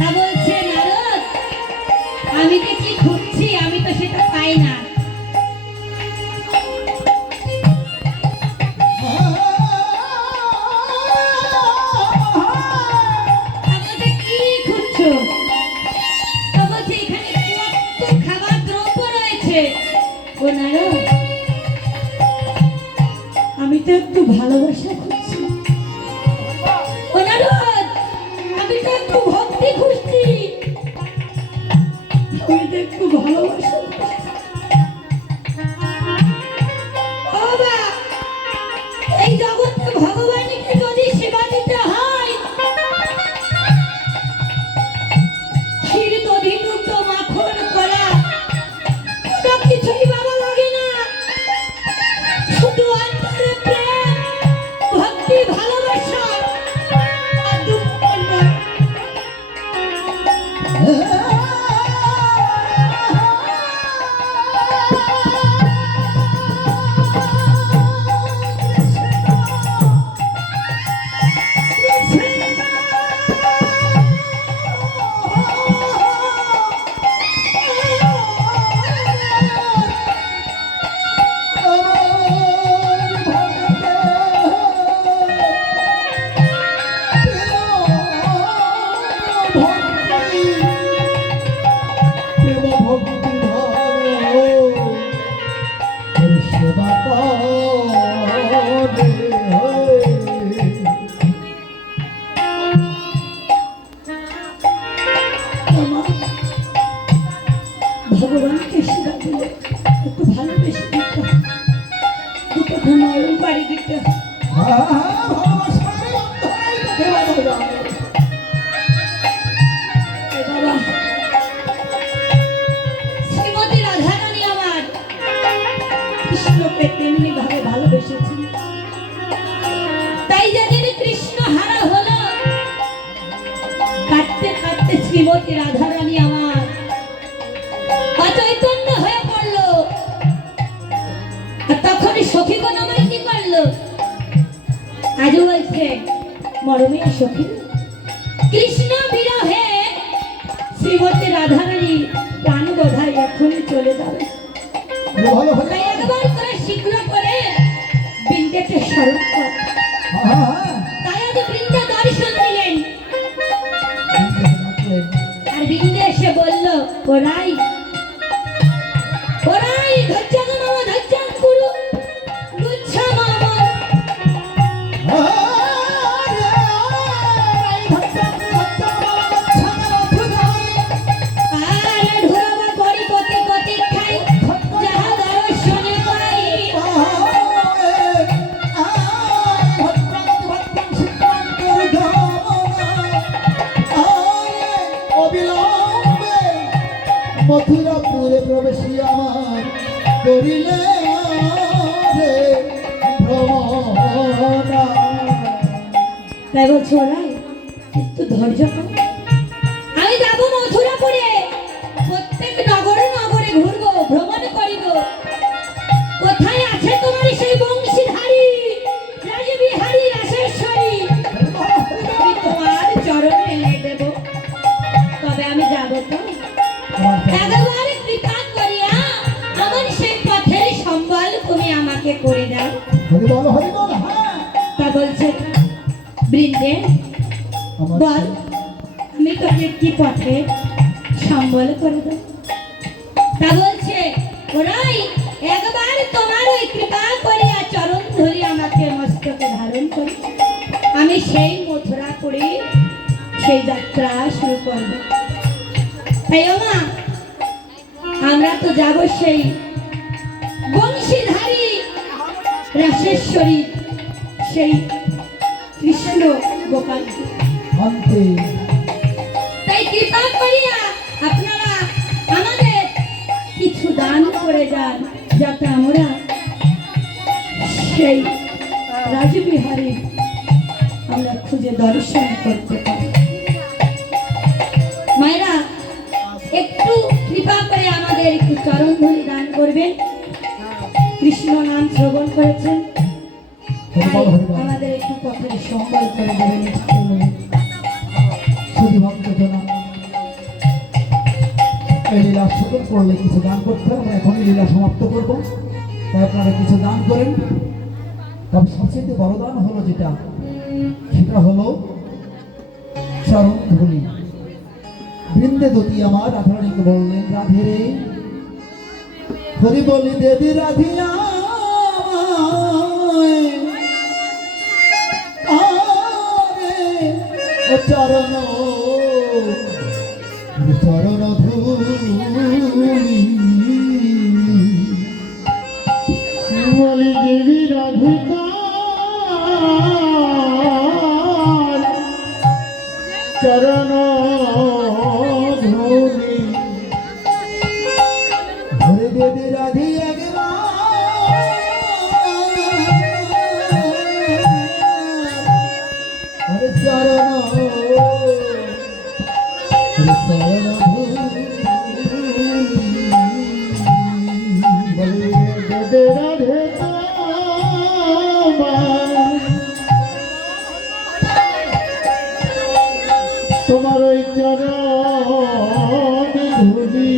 তা বলছে নারদ, আমি যে কি খুঁজছি আমি তো সেটা পাই না। কি খুঁজছো? তা বলছে এখানে কত খাবার দ্রব্য রয়েছে। ও নারদ, আমি তো একটু ভালোবাসা খুঁজছি। ও নারদ, আমি তো একটু ভক্তি খুঁজছি। আমি তো একটু ভালোবাসা খুঁজছি। বাবা, এই জগতে ভগবানকে যদি সেবা দিতে হয়, ক্ষীর দধি দুধ মাখন কলা কোনো কিছুই বাবা লাগে না। শুধু অন্তরে প্রেম, ভক্তি, ভালোবাসা আর দুঃখ নয়। ভগবানকে সেবা দিলে একটু ভালোবেসে দিতে হয়, দুটো নরম বাড়ি দিতে হয়। বাবা, শ্রীমতী রাধারানী আমার কৃষ্ণকে তেমনি ভাবে ভালোবেসেছেন। তাই যেদিন কৃষ্ণ হারা হলো, কাটতে কাটতে শ্রীমতী রাধারানী আমার অচৈতন্য হয়ে পড়লো। আর তখনই সখীগণ আমার কি করলো? আজও বলছে মরমে সখী, কৃষ্ণ বিরহে শ্রীমতী রাধারানী প্রাণ বোধায় এখনই চলে যাবে। তাই একবার করে শীঘ্র করে বৃন্দেকে স্মরণ কর। তাই আজ বৃন্দে দর্শন দিলেন। আর বৃন্দে এসে বলল, ওরাই ওরাই ধৈর্য মামা, ধৈর্য গুরু গুচ্ছ মামা। আর ধরবা করি পতি পতি খাই, যাহা দর্শনে পাই। মথুরাপুরে প্রবেশী আমার করিলে তাই বলছো ওরাই একটু ধৈর্য কর। আমি যাবো মথুরাপুরে, প্রত্যেক নগরে নগরে ঘুরবো, ভ্রমণ করিব। কোথায় আছে তোমার সেই বংশীধারী রাজবিহারী রাসেশ্বরী, আমি তোমার চরণে এনে দেব। তবে আমি যাবো তো, একবার কৃপা করিয়া আমার সেই পথের সম্বল তুমি আমাকে করে দাও। তা বলছে বৃন্দে, বল আমি তোকে কি পথে সম্বল করে দেব? তা বলছে ওরাই একবার তোমার ওই কৃপা করিয়া চরণ ধরে আমাকে মস্তকে ধারণ করে আমি সেই মথুরা করে সেই যাত্রা শুরু করব। তাই মা, আমরা তো যাব সেই বংশীধারী রাসেশ্বরী, সেই কৃষ্ণ গোপাল। তাই কৃপা করিয়া আপনারা আমাদের কিছু দান করে যান, যাতে আমরা সেই রাজবিহারী আমরা খুঁজে দর্শন করতে পারি। মায়েরা একটু কৃপা করে আমাদের একটু চরণ ধরি দান করবেন। কৃষ্ণ নাম শ্রবণ করেছেন, আমাদের একটু পথের সম্বল করে দেবেন। শুধু ভক্ত জনা এই লীলা শুরু করলে কিছু দান করতে হবে। আমরা এখনই লীলা সমাপ্ত করব, তাই আপনারা কিছু দান করেন। তবে সবচেয়ে বড় দান হলো যেটা, সেটা হলো চরণ ধুলি। বৃন্দে দুটি আমার রাধারানীকে বললেন, রাধে রে, হরি বলি দেবী রাধিয়া ও চরণ চরণ ধুলি। বলি দেবী রাধিকা চরণ ধুলি। হরে দেবী রাধিয়া হরে চরণ চরণ ধুলি। বলি দেবী রাধিকা তোমার ওই চরণ ধুলি।